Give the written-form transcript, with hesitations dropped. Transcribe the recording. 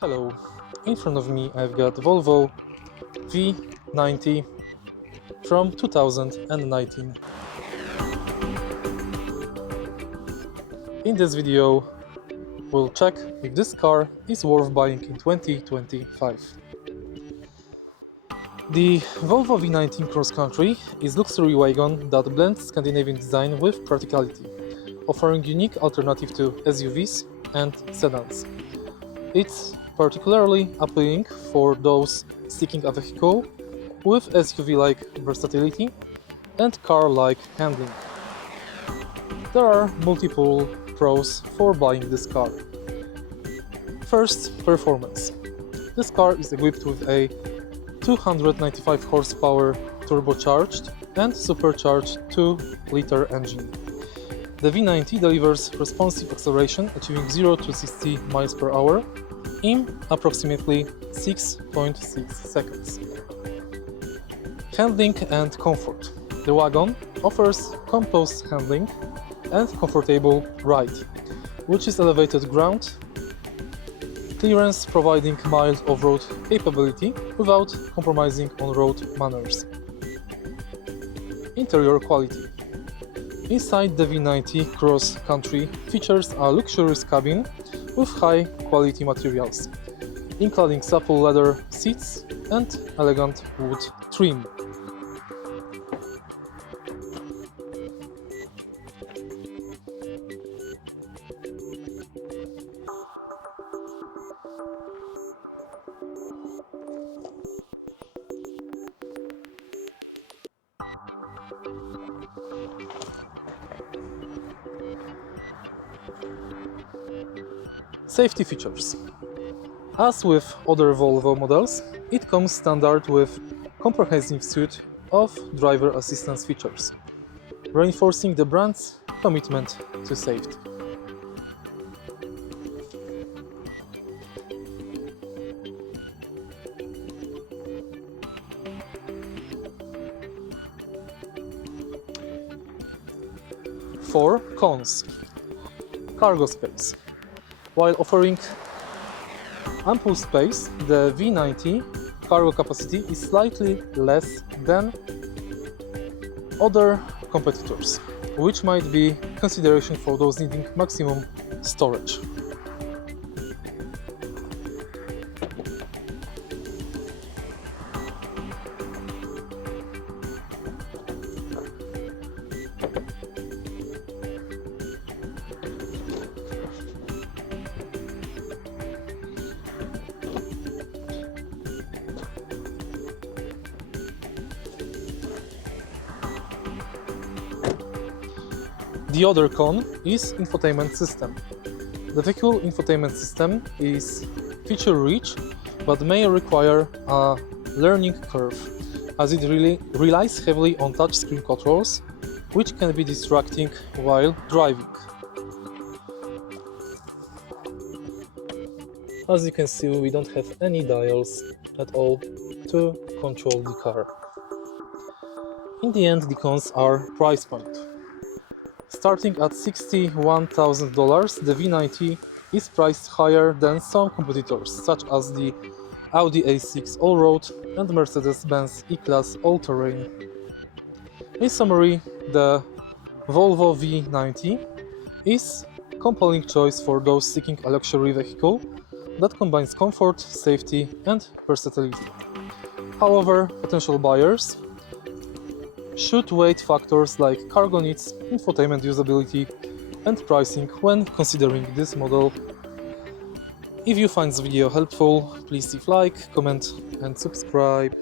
Hello, in front of me I've got Volvo V90 from 2019. In this video, we'll check if this car is worth buying in 2025. The Volvo V90 Cross Country is a luxury wagon that blends Scandinavian design with practicality, offering unique alternative to SUVs and sedans. It's particularly appealing for those seeking a vehicle with SUV-like versatility and car-like handling. There are multiple pros for buying this car. First, performance. This car is equipped with a 295 horsepower turbocharged and supercharged 2-liter engine. The V90 delivers responsive acceleration, achieving 0 to 60 miles per hour in approximately 6.6 seconds. Handling and comfort. The wagon offers composed handling and comfortable ride, which is elevated ground clearance, providing mild off-road capability without compromising on road manners. Interior quality. Inside the V90 Cross Country features a luxurious cabin with high-quality materials, including supple leather seats and elegant wood trim. Safety features. As with other Volvo models, it comes standard with comprehensive suite of driver assistance features, reinforcing the brand's commitment to safety. For cons. Cargo space. While offering ample space, the V90 cargo capacity is slightly less than other competitors, which might be consideration for those needing maximum storage. The other con is infotainment system. The vehicle infotainment system is feature-rich but may require a learning curve, as it relies heavily on touchscreen controls, which can be distracting while driving. As you can see, we don't have any dials at all to control the car. In the end, the cons are price point. Starting at $61,000, the V90 is priced higher than some competitors, such as the Audi A6 Allroad and Mercedes-Benz E-Class All-Terrain. In summary, the Volvo V90 is a compelling choice for those seeking a luxury vehicle that combines comfort, safety, and versatility. However, potential buyers should weigh factors like cargo needs, infotainment usability, and pricing when considering this model. If you find this video helpful, please leave a like, comment, and subscribe.